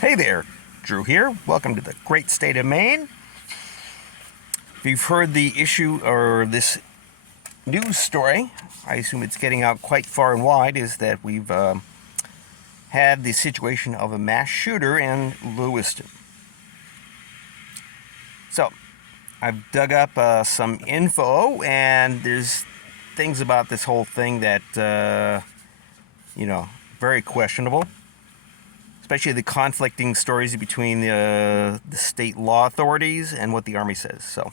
Hey there, Drew here. Welcome to the great state of Maine. If you've heard the issue or this news story, I assume it's getting out quite far and wide, is that we've had the situation of a mass shooter in Lewiston. So, I've dug up some info, and there's things about this whole thing that, very questionable. Especially the conflicting stories between the state law authorities and what the Army says. So,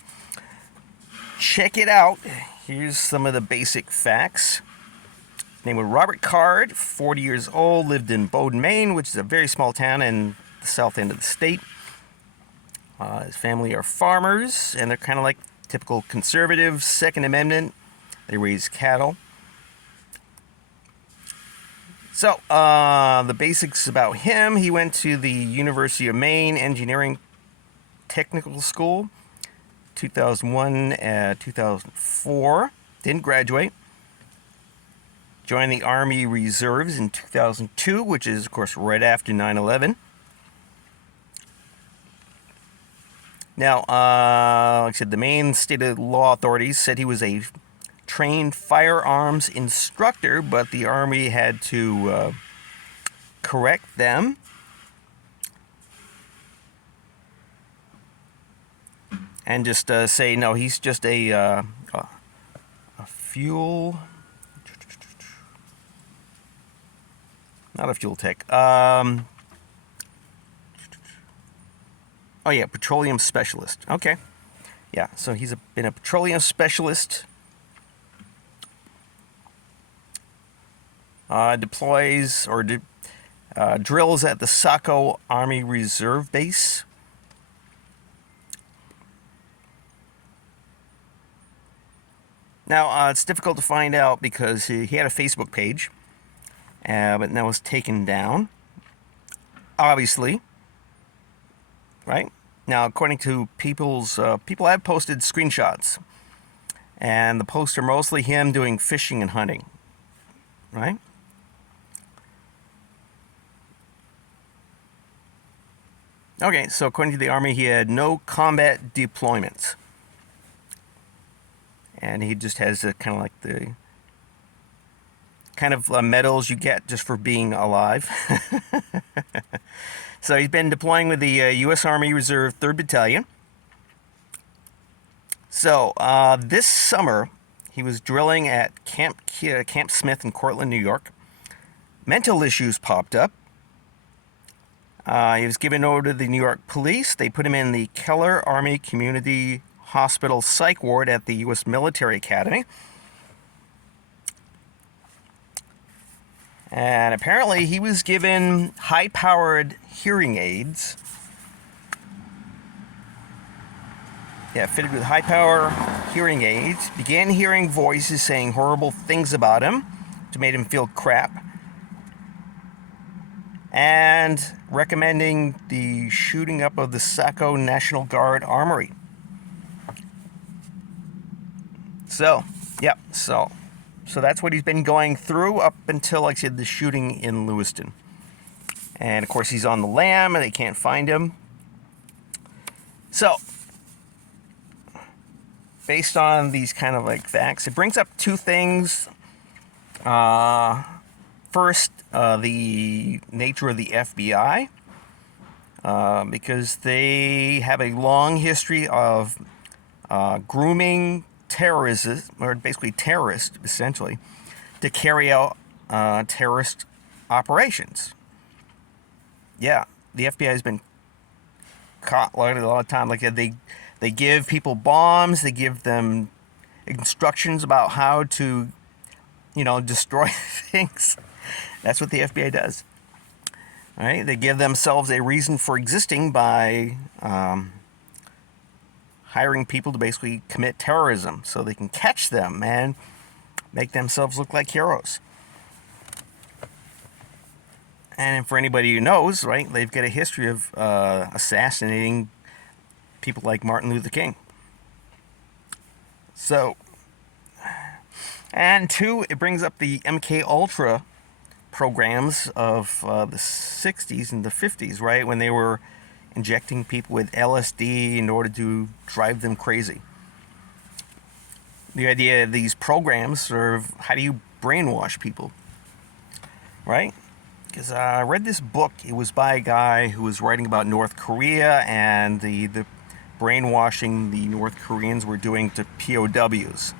check it out. Here's some of the basic facts. His name was Robert Card, 40 years old, lived in Lewiston, Maine, which is a very small town in the south end of the state. His family are farmers, and they're kind of like typical conservative, Second Amendment. They raise cattle. So, the basics about him: he went to the University of Maine Engineering Technical School, 2001 and 2004. Didn't graduate. Joined the Army Reserves in 2002, which is, of course, right after 9/11. Now, like I said, the Maine state law authorities said he was a trained firearms instructor, but the Army had to correct them. And just say, no, he's just a fuel... Not a fuel tech. Oh, yeah, petroleum specialist. Okay. Yeah, so he's been a petroleum specialist. Deploys or drills at the Saco Army Reserve Base. Now, it's difficult to find out because he had a Facebook page, but that was taken down, obviously, right? Now, according to people have posted screenshots, and the posts are mostly him doing fishing and hunting, right? Okay, so according to the Army, he had no combat deployments. And he just has kind of like the kind of medals you get just for being alive. So he's been deploying with the U.S. Army Reserve 3rd Battalion. So this summer, he was drilling at Camp Smith in Cortland, New York. Mental issues popped up. He was given over to the New York police. They put him in the Keller Army Community Hospital Psych Ward at the U.S. Military Academy. And apparently he was given high-powered hearing aids. Yeah, fitted with high-power hearing aids. Began hearing voices saying horrible things about him, which made him feel crap. And recommending the shooting up of the Saco National Guard Armory. So, yep, so that's what he's been going through up until, like I said, the shooting in Lewiston. And, of course, he's on the lam, and they can't find him. So, based on these kind of, like, facts, it brings up two things. First, the nature of the FBI, because they have a long history of grooming terrorists, or basically terrorists, essentially, to carry out terrorist operations. Yeah, the FBI has been caught a lot of time. Like they give people bombs, they give them instructions about how to, destroy things. That's what the FBI does. All right, they give themselves a reason for existing by hiring people to basically commit terrorism so they can catch them and make themselves look like heroes. And for anybody who knows, right, they've got a history of assassinating people like Martin Luther King. So, and two, it brings up the MK Ultra programs of the 60s and the 50s, right? When they were injecting people with LSD in order to drive them crazy. The idea of these programs are how do you brainwash people, right? Because I read this book. It was by a guy who was writing about North Korea and the brainwashing the North Koreans were doing to POWs.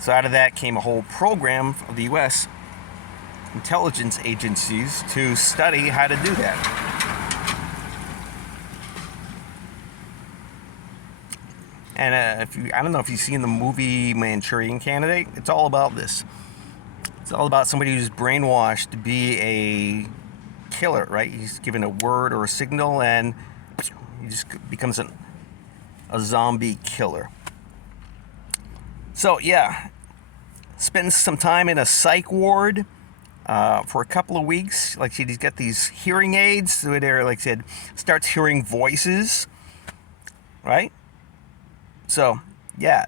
So out of that came a whole program of the U.S. intelligence agencies to study how to do that. And I don't know if you've seen the movie Manchurian Candidate. It's all about this. It's all about somebody who's brainwashed to be a killer, right? He's given a word or a signal, and he just becomes a zombie killer. So yeah, spends some time in a psych ward for a couple of weeks. Like he's got these hearing aids where, like I said, starts hearing voices, right? So, yeah.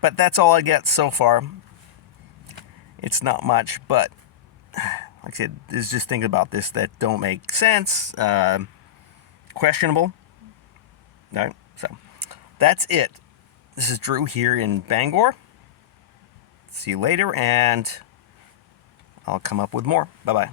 But that's all I get so far. It's not much, but like I said, there's just things about this that don't make sense. Questionable. No? So, that's it. This is Drew here in Bangor. See you later, and I'll come up with more. Bye-bye.